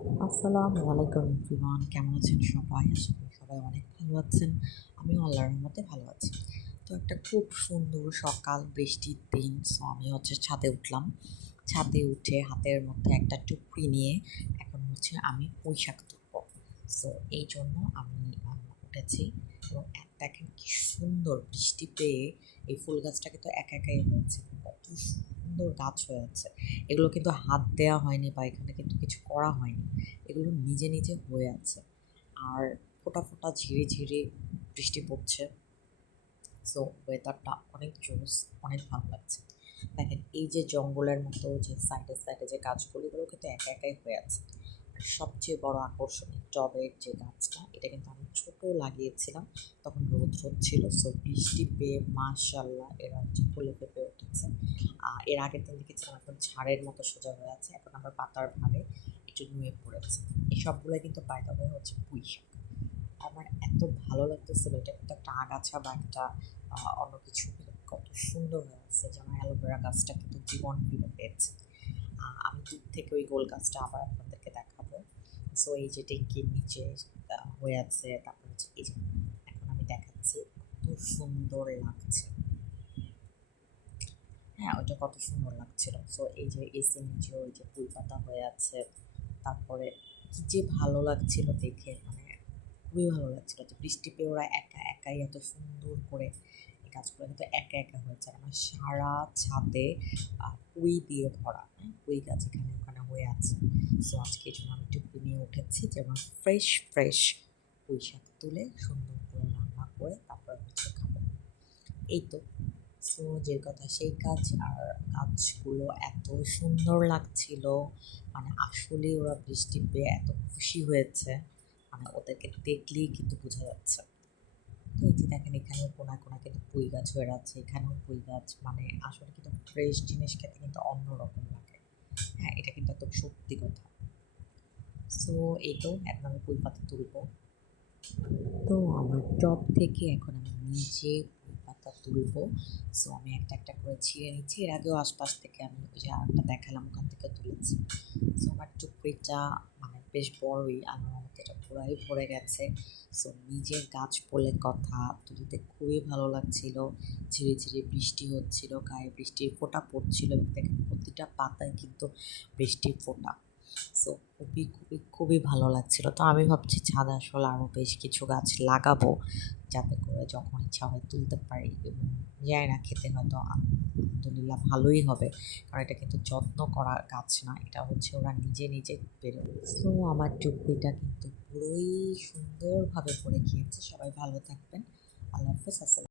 আসসালামু আলাইকুম এভরিওয়ান, কেমন আছেন সবাই? আশা করি সবাই অনেক ভালো আছেন। আমিও আল্লাহর রহমতে ভালো আছি। তো একটা খুব সুন্দর সকাল, বৃষ্টির দিন। সো আমি ছাদে উঠলাম। ছাদে উঠে হাতের মধ্যে একটা টুকরি নিয়ে এখন আমি পুঁইশাক তুলব। সো এই জন্য আমি উঠেছি এবং দেখেন কি সুন্দর বৃষ্টি পেয়ে এই ফুল গাছটা কিন্তু একা একাই হয়েছে। কত সুন্দর গাছ হয়ে আছে। এগুলো কিন্তু হাত দেওয়া হয়নি বা এখানে কিন্তু কিছু করা হয়নি। এগুলো নিজে নিজে হয়ে আছে। আর ফোঁটা ফোঁটা ঝিরি ঝিরি বৃষ্টি পড়ছে। সো ওয়েদারটা অনেক জোস, অনেক ভালো লাগছে। দেখেন এই যে জঙ্গলের মতো যে সাইডে সাইডে যে গাছগুলো, এগুলো কিন্তু একা একাই হয়ে আছে। আর সবচেয়ে বড় আকর্ষণীয় টবের যে গাছটা, এটা কিন্তু আমি ছোট লাগিয়েছিলাম, তখন রোদ রোদ ছিল। সো বৃষ্টি পেয়ে মাশাআল্লাহ এরা ফুলে ফেঁপে উঠেছে। এর আগের দিন দেখেছিলাম এখন ঝাড়ের মতো সোজা হয়ে আছে, এখন আবার পাতার ভারে একটু নুয়ে পড়েছে। এই সবগুলো কিন্তু বাই দ্য ওয়ে পুঁই শাক। আমার এত ভালো লাগতেছিল, এটা কিন্তু একটা আগাছা বা একটা অন্য কিছু, কিন্তু কত সুন্দর হয়ে আছে। যেমন অ্যালোভেরা গাছটা কিন্তু জীবন ফিরে পেয়েছে। আমি দূর থেকে ওই গোল গাছটা আবার আপনাদেরকে দেখাবো। সো এই যে ট্যাঙ্কির নিচে হয়ে আছে, তারপর এই যে এখন আমি দেখাচ্ছি, কত সুন্দর লাগছে। হ্যাঁ, ওইটা কত সুন্দর লাগছিল। সো এই যে এসির নিচে ওই যে ফুল পাতা হয়ে আছে, তারপরে কি যে ভালো লাগছিল দেখে, মানে খুবই ভালো লাগছিল। তো বৃষ্টি পেয়ে ওরা একা একাই এত সুন্দর করে এই গাছগুলো কিন্তু একা একা হয়েছে। আর আমার সারা ছাদে পুঁই দিয়ে ভরা, হ্যাঁ, পুঁই গাছ এখানে ওখানে হয়ে আছে। সো আজকে এই জন্য আমি একটু নিয়ে উঠেছি, যেমন ফ্রেশ ফ্রেশ পুঁই শাক তুলে সুন্দর করে রান্না করে তারপর খাবো। এই তো। সো যে কথা সেই কাজ। আর গাছগুলো এত সুন্দর লাগছিল, মানে আসলে ওরা বৃষ্টি পেয়ে এত খুশি হয়েছে, মানে ওদেরকে দেখলেই কিন্তু বোঝা যাচ্ছে। তো এই যে দেখেন এখানেও কোনায় কোনায় কিন্তু পুঁই গাছ হয়ে আছে, এখানেও পুঁই গাছ, মানে আসলে কিন্তু ফ্রেশ জিনিস খেতে কিন্তু অন্যরকম লাগে। হ্যাঁ, এটা কিন্তু একদম সত্যি কথা। সো এই তো এখন আমি পুঁই পাতা তুলবো। তো আমার টব থেকে এখন আমি নিজে পাতা তুলবো। সো আমি একটা একটা করে ছিঁড়ে নিচ্ছি। এর আগেও আশপাশ থেকে আমি ওই যে আরেকটা দেখালাম, ওখান থেকে তুলেছি। সো আমার টুকরিটা মানে বেশ বড়ই, আমার মতো এটা পুরাই ভরে গেছে। সো নিজের গাছ বলে কথা, তুলতে খুবই ভালো লাগছিল। ঝিরি ঝিরি বৃষ্টি হচ্ছিল, গায়ে বৃষ্টির ফোঁটা পড়ছিল এবং দেখেন প্রতিটা পাতায় কিন্তু বৃষ্টির ফোঁটা। সো খুবই খুবই খুবই ভালো লাগছিল। তো আমি ভাবছি ছাদে আসলে আরও বেশ কিছু গাছ লাগাবো, যাতে করে যখন ইচ্ছা হয় তুলতে পারি। এবং জানি না, খেতে হয়তো আলহামদুলিল্লাহ ভালোই হবে, কারণ এটা কিন্তু যত্ন করা গাছ না, এটা ওরা নিজে নিজে বেরোবে। সো আমার টুকরিটা কিন্তু পুরোই সুন্দরভাবে ভরে গিয়েছে। সবাই ভালো থাকবেন। আল্লাহ হাফেজ। আসসালাম।